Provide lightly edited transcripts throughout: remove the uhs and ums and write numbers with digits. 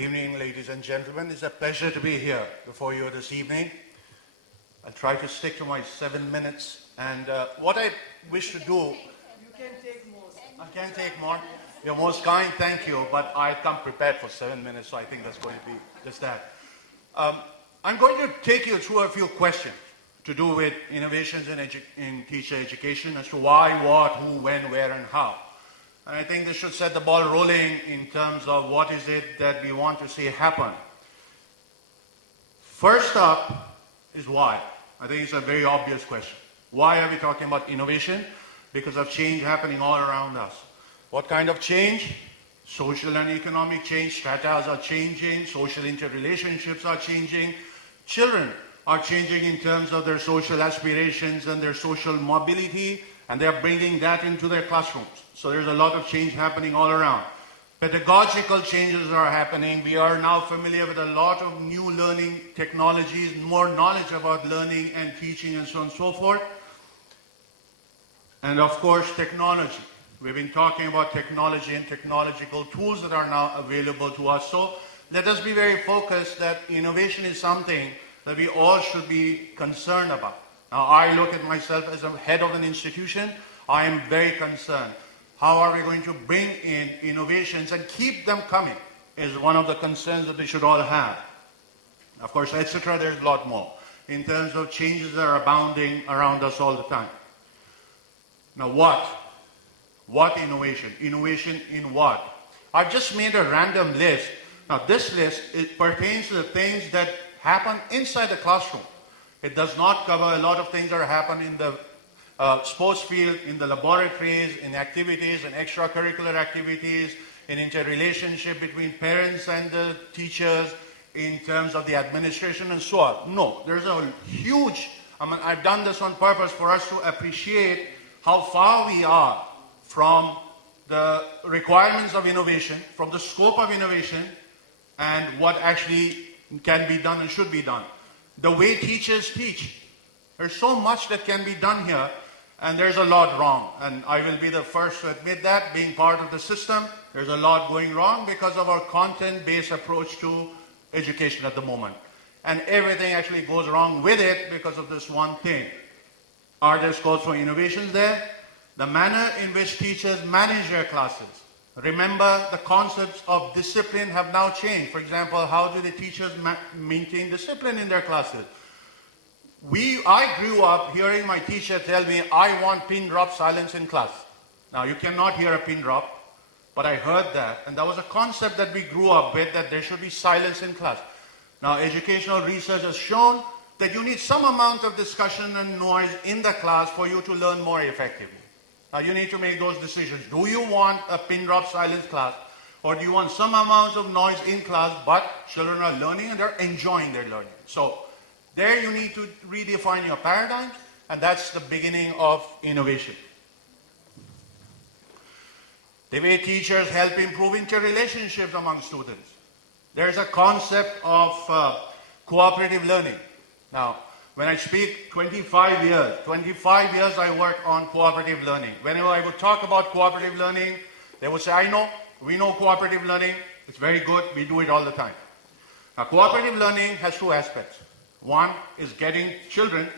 Good evening, ladies and gentlemen. It's a pleasure to be here before you this evening. I'll try to stick to my 7 minutes. And what I wish to do... You can take more. I can take more? You're most kind, thank you. But I come prepared for 7 minutes, so I think that's going to be just that. I'm going to take you through a few questions to do with innovations in teacher education as to why, what, who, when, where, and how. And I think this should set the ball rolling in terms of what is it that we want to see happen. First up is why. I think it's a very obvious question. Why are we talking about innovation? Because of change happening all around us. What kind of change? Social and economic change. Stratas are changing. Social interrelationships are changing. Children are changing in terms of their social aspirations and their social mobility, and they're bringing that into their classrooms. So there's a lot of change happening all around. Pedagogical changes are happening. We are now familiar with a lot of new learning technologies, more knowledge about learning and teaching and so on and so forth. And of course, technology. We've been talking about technology and technological tools that are now available to us. So let us be very focused that innovation is something that we all should be concerned about. Now, I look at myself as a head of an institution. I am very concerned. How are we going to bring in innovations and keep them coming is one of the concerns that we should all have. Of course, etc., there's a lot more in terms of changes that are abounding around us all the time. Now, what? What innovation? Innovation in what? I've just made a random list. Now, this list, it pertains to the things that happen inside the classroom. It does not cover a lot of things that happen in the sports field, in the laboratories, in activities, in extracurricular activities, in interrelationship between parents and the teachers, in terms of the administration and so on. No, there's a huge, I've done this on purpose for us to appreciate how far we are from the requirements of innovation, from the scope of innovation, and what actually can be done and should be done. The way teachers teach. There's so much that can be done here, and there's a lot wrong. And I will be the first to admit that, being part of the system, there's a lot going wrong because of our content-based approach to education at the moment. And everything actually goes wrong with it because of this one thing. Are there scopes for innovations there? The manner in which teachers manage their classes. Remember, the concepts of discipline have now changed. For example, how do the teachers maintain discipline in their classes? I grew up hearing my teacher tell me, I want pin drop silence in class. Now, you cannot hear a pin drop, but I heard that. And that was a concept that we grew up with, that there should be silence in class. Now, educational research has shown that you need some amount of discussion and noise in the class for you to learn more effectively. Now, you need to make those decisions. Do you want a pin drop silence class, or do you want some amount of noise in class, but children are learning and they're enjoying their learning? So there you need to redefine your paradigm, and that's the beginning of innovation. The way teachers help improve interrelationships among students. There's a concept of cooperative learning. Now, when I speak 25 years I work on cooperative learning. Whenever I would talk about cooperative learning, they would say, we know cooperative learning, it's very good, we do it all the time. Now, cooperative learning has two aspects. One is getting children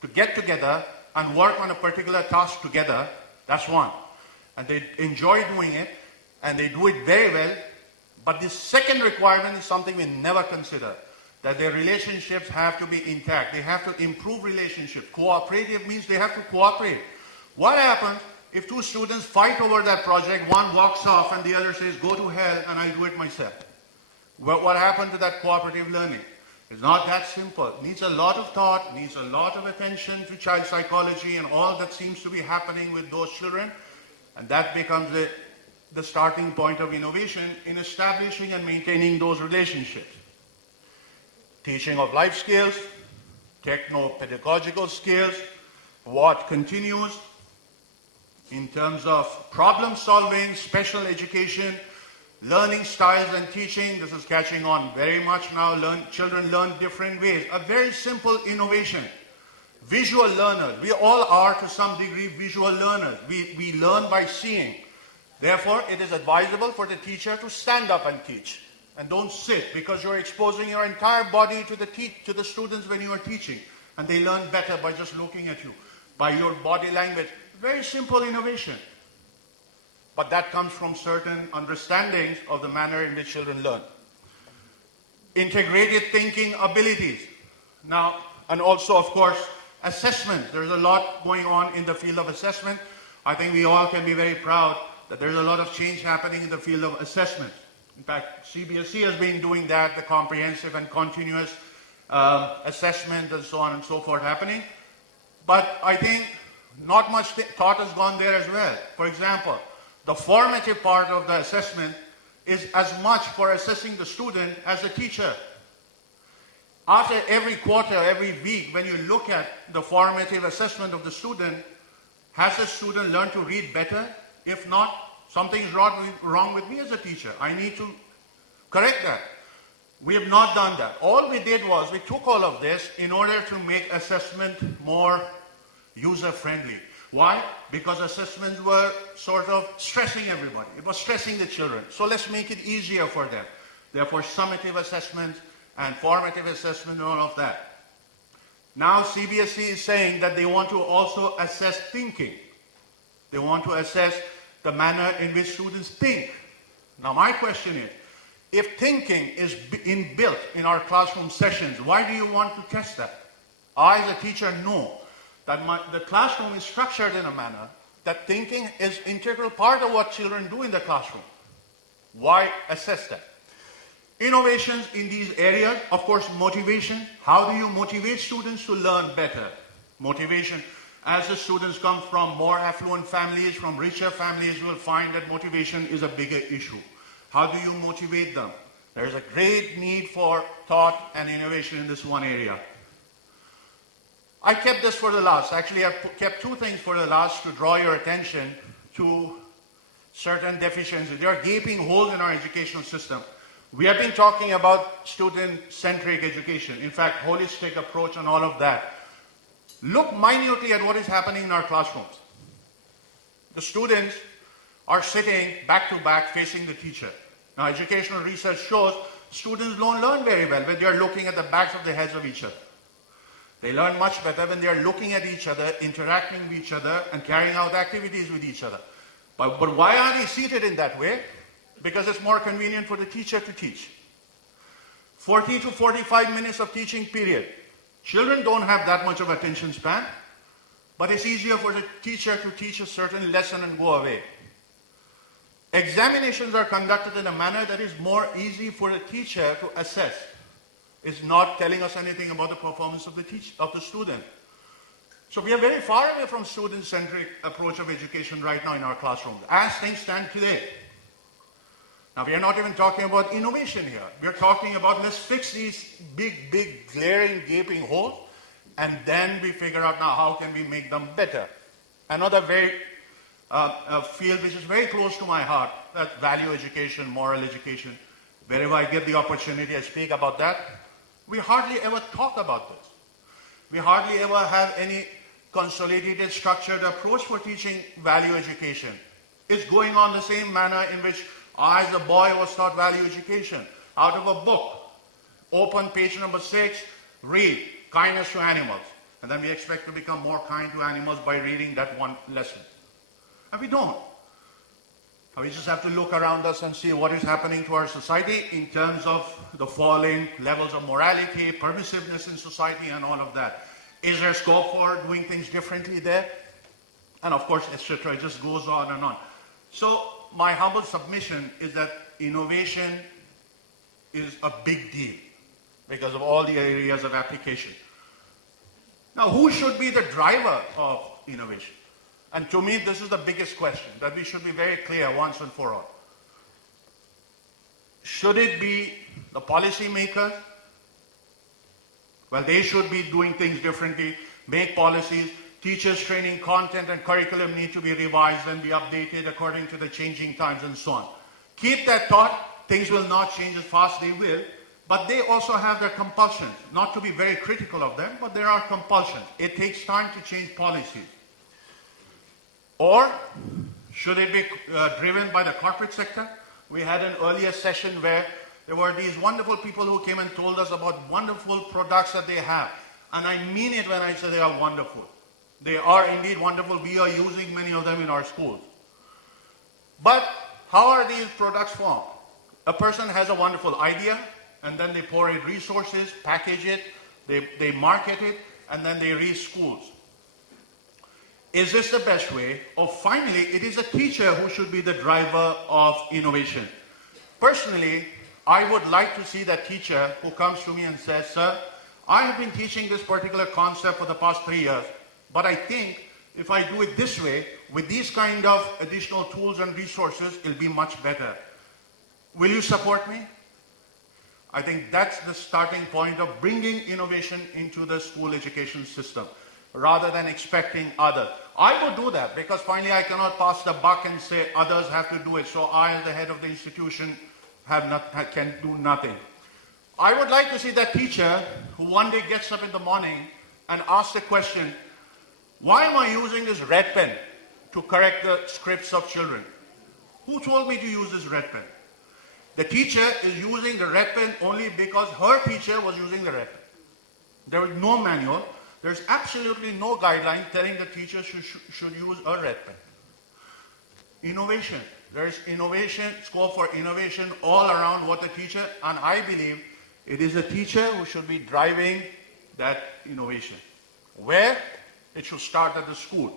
to get together and work on a particular task together. That's one. And they enjoy doing it, and they do it very well. But the second requirement is something we never consider, that their relationships have to be intact. They have to improve relationships. Cooperative means they have to cooperate. What happens if two students fight over that project, one walks off and the other says, go to hell and I'll do it myself? Well, what happened to that cooperative learning? It's not that simple. It needs a lot of thought, needs a lot of attention to child psychology and all that seems to be happening with those children. And that becomes the starting point of innovation in establishing and maintaining those relationships. Teaching of life skills, techno-pedagogical skills, what continues in terms of problem solving, special education, learning styles and teaching. This is catching on very much now. Children learn different ways. A very simple innovation. Visual learners. We all are to some degree visual learners. We learn by seeing. Therefore, it is advisable for the teacher to stand up and teach. and don't sit, because you're exposing your entire body to the students when you are teaching, and they learn better by just looking at you, by your body language. Very simple innovation. But that comes from certain understandings of the manner in which children learn. Integrated thinking abilities. Now, and also, of course, assessment. There's a lot going on in the field of assessment. I think we all can be very proud that there's a lot of change happening in the field of assessment. In fact, CBSE has been doing that, the comprehensive and continuous assessment and so on and so forth happening. But I think not much thought has gone there as well. For example, the formative part of the assessment is as much for assessing the student as the teacher. After every quarter, every week, when you look at the formative assessment of the student, has the student learned to read better? If not, something's wrong with me as a teacher. I need to correct that. We have not done that. All we did was we took all of this in order to make assessment more user-friendly. Why? Because assessments were sort of stressing everybody. It was stressing the children. So let's make it easier for them. Therefore, summative assessment and formative assessment and all of that. Now CBSE is saying that they want to also assess thinking. They want to assess the manner in which students think. Now my question is, if thinking is inbuilt in our classroom sessions, why do you want to test that? I as a teacher know that the classroom is structured in a manner that thinking is an integral part of what children do in the classroom. Why assess that? Innovations in these areas, of course, motivation. How do you motivate students to learn better? Motivation. As the students come from more affluent families, from richer families, you will find that motivation is a bigger issue. How do you motivate them? There is a great need for thought and innovation in this one area. I kept this for the last. Actually, I kept two things for the last to draw your attention to certain deficiencies. There are gaping holes in our educational system. We have been talking about student-centric education. In fact, holistic approach and all of that. Look minutely at what is happening in our classrooms. The students are sitting back to back facing the teacher. Now, educational research shows students don't learn very well when they are looking at the backs of the heads of each other. They learn much better when they are looking at each other, interacting with each other, and carrying out activities with each other. But why are they seated in that way? Because it's more convenient for the teacher to teach. 40 to 45 minutes of teaching period. Children don't have that much of attention span, but it's easier for the teacher to teach a certain lesson and go away. Examinations are conducted in a manner that is more easy for the teacher to assess. It's not telling us anything about the performance of the student. So we are very far away from student-centric approach of education right now in our classrooms, as things stand today. Now, we are not even talking about innovation here. We are talking about let's fix these big, glaring, gaping holes, and then we figure out now how can we make them better. Another very field which is very close to my heart, that's value education, moral education. Wherever I get the opportunity, I speak about that. We hardly ever talk about this. We hardly ever have any consolidated, structured approach for teaching value education. It's going on the same manner in which I, as a boy, was taught value education. Out of a book, open page number 6, read kindness to animals. And then we expect to become more kind to animals by reading that one lesson. And we don't. We just have to look around us and see what is happening to our society in terms of the falling levels of morality, permissiveness in society, and all of that. Is there scope for doing things differently there? And of course, etc. It just goes on and on. So my humble submission is that innovation is a big deal because of all the areas of application. Now, who should be the driver of innovation? And to me, this is the biggest question that we should be very clear once and for all. Should it be the policymakers? Well, they should be doing things differently, make policies. Teachers' training, content, and curriculum need to be revised and be updated according to the changing times and so on. Keep that thought. Things will not change as fast as they will, but they also have their compulsions. Not to be very critical of them, but there are compulsions. It takes time to change policies. Or should it be driven by the corporate sector? We had an earlier session where there were these wonderful people who came and told us about wonderful products that they have. And I mean it when I say they are wonderful. They are indeed wonderful. We are using many of them in our schools. But how are these products formed? A person has a wonderful idea, and then they pour in resources, package it, they market it, and then they reach schools. Is this the best way? Or finally, it is a teacher who should be the driver of innovation. Personally, I would like to see that teacher who comes to me and says, sir, I have been teaching this particular concept for the past 3 years, but I think if I do it this way, with these kind of additional tools and resources, it'll be much better. Will you support me? I think that's the starting point of bringing innovation into the school education system, rather than expecting others. I would do that because finally I cannot pass the buck and say others have to do it, so I as the head of the institution can do nothing. I would like to see that teacher who one day gets up in the morning and asks the question, why am I using this red pen to correct the scripts of children? Who told me to use this red pen? The teacher is using the red pen only because her teacher was using the red pen. There is no manual. There's absolutely no guideline telling the teacher should use a red pen. Innovation. There is innovation, scope for innovation all around what the teacher, and I believe it is the teacher who should be driving that innovation. Where? It should start at the school.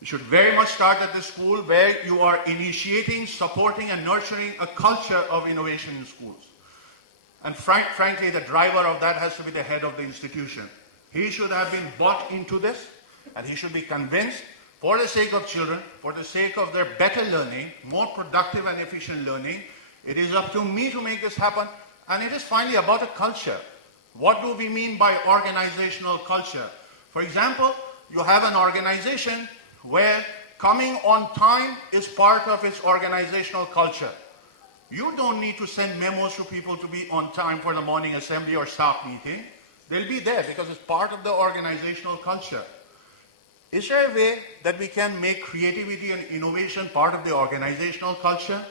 It should very much start at the school where you are initiating, supporting, and nurturing a culture of innovation in schools. And frankly, the driver of that has to be the head of the institution. He should have been bought into this, and he should be convinced, for the sake of children, for the sake of their better learning, more productive and efficient learning, it is up to me to make this happen. And it is finally about a culture. What do we mean by organizational culture? For example, you have an organization where coming on time is part of its organizational culture. You don't need to send memos to people to be on time for the morning assembly or staff meeting. They'll be there because it's part of the organizational culture. Is there a way that we can make creativity and innovation part of the organizational culture?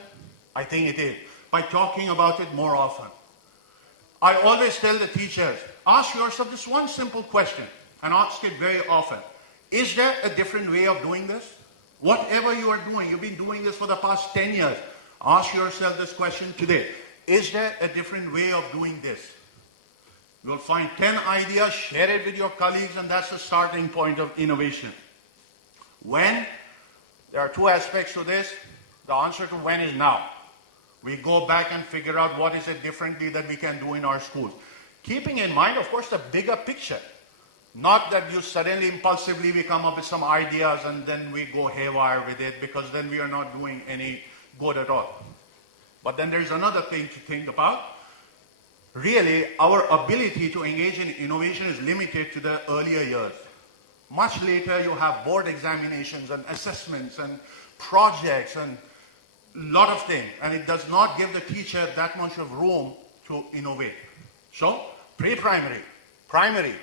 I think it is, by talking about it more often. I always tell the teachers, ask yourself this one simple question, and ask it very often. Is there a different way of doing this? Whatever you are doing, you've been doing this for the past 10 years. Ask yourself this question today. Is there a different way of doing this? You'll find 10 ideas, share it with your colleagues, and that's the starting point of innovation. When? There are two aspects to this. The answer to when is now. We go back and figure out what is it differently that we can do in our schools. Keeping in mind, of course, the bigger picture. Not that you suddenly impulsively we come up with some ideas and then we go haywire with it, because then we are not doing any good at all. But then there's another thing to think about. Really, our ability to engage in innovation is limited to the earlier years. Much later, you have board examinations and assessments and projects and a lot of things. And it does not give the teacher that much of room to innovate. So, pre-primary, primary,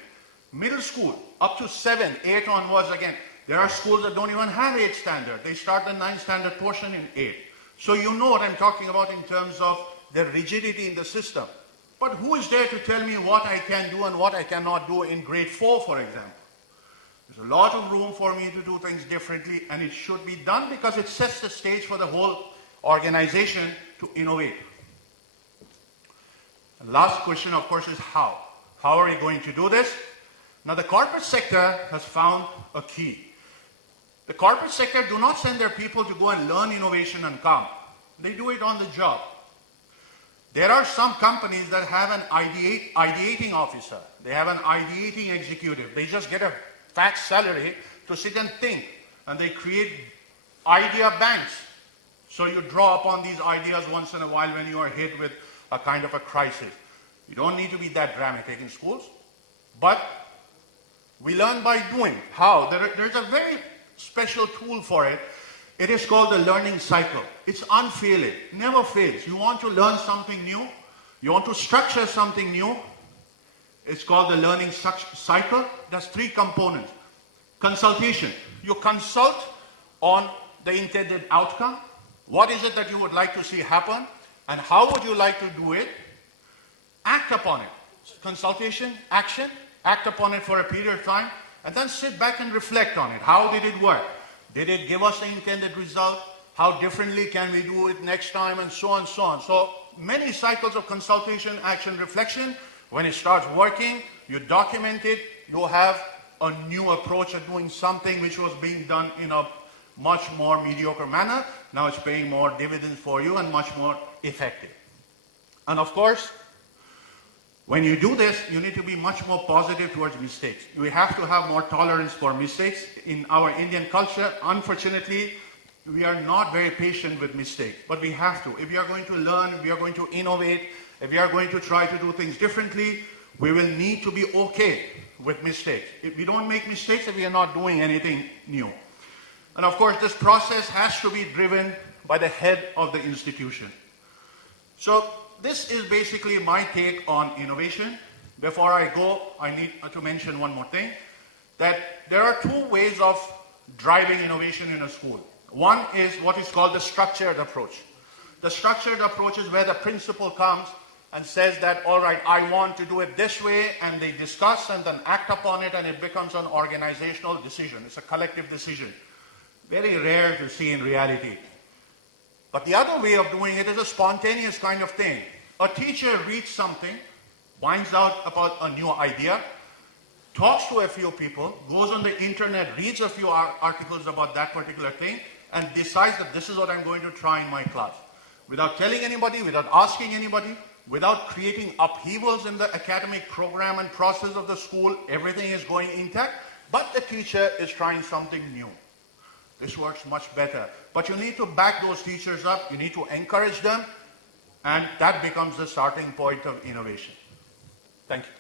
middle school, up to 7, 8 onwards again. There are schools that don't even have 8 standard. They start the 9 standard portion in 8. So you know what I'm talking about in terms of the rigidity in the system. But who is there to tell me what I can do and what I cannot do in grade 4, for example? There's a lot of room for me to do things differently, and it should be done because it sets the stage for the whole organization to innovate. The last question, of course, is how. How are we going to do this? Now, the corporate sector has found a key. The corporate sector do not send their people to go and learn innovation and come. They do it on the job. There are some companies that have an ideating officer. They have an ideating executive. They just get a fat salary to sit and think. And they create idea banks. So you draw upon these ideas once in a while when you are hit with a kind of a crisis. You don't need to be that dramatic in schools. But we learn by doing. How? There's a very special tool for it. It is called the learning cycle. It's unfailing, never fails. You want to learn something new, you want to structure something new, it's called the learning cycle. There's 3 components. Consultation. You consult on the intended outcome. What is it that you would like to see happen? And how would you like to do it? Act upon it. Consultation, action, act upon it for a period of time, and then sit back and reflect on it. How did it work? Did it give us the intended result? How differently can we do it next time? And so on and so on. So many cycles of consultation, action, reflection. When it starts working, you document it, you have a new approach at doing something which was being done in a much more mediocre manner. Now it's paying more dividends for you and much more effective. And of course, when you do this, you need to be much more positive towards mistakes. We have to have more tolerance for mistakes. In our Indian culture, unfortunately, we are not very patient with mistakes, but we have to. If we are going to learn, if we are going to innovate, if we are going to try to do things differently, we will need to be okay with mistakes. If we don't make mistakes, if we are not doing anything new. And of course, this process has to be driven by the head of the institution. So this is basically my take on innovation. Before I go, I need to mention one more thing, that there are two ways of driving innovation in a school. One is what is called the structured approach. The structured approach is where the principal comes and says that, all right, I want to do it this way, and they discuss and then act upon it, and it becomes an organizational decision. It's a collective decision. Very rare to see in reality. But the other way of doing it is a spontaneous kind of thing. A teacher reads something, finds out about a new idea, talks to a few people, goes on the internet, reads a few articles about that particular thing, and decides that this is what I'm going to try in my class. Without telling anybody, without asking anybody, without creating upheavals in the academic program and process of the school, everything is going intact, but the teacher is trying something new. This works much better. But you need to back those teachers up, you need to encourage them, and that becomes the starting point of innovation. Thank you.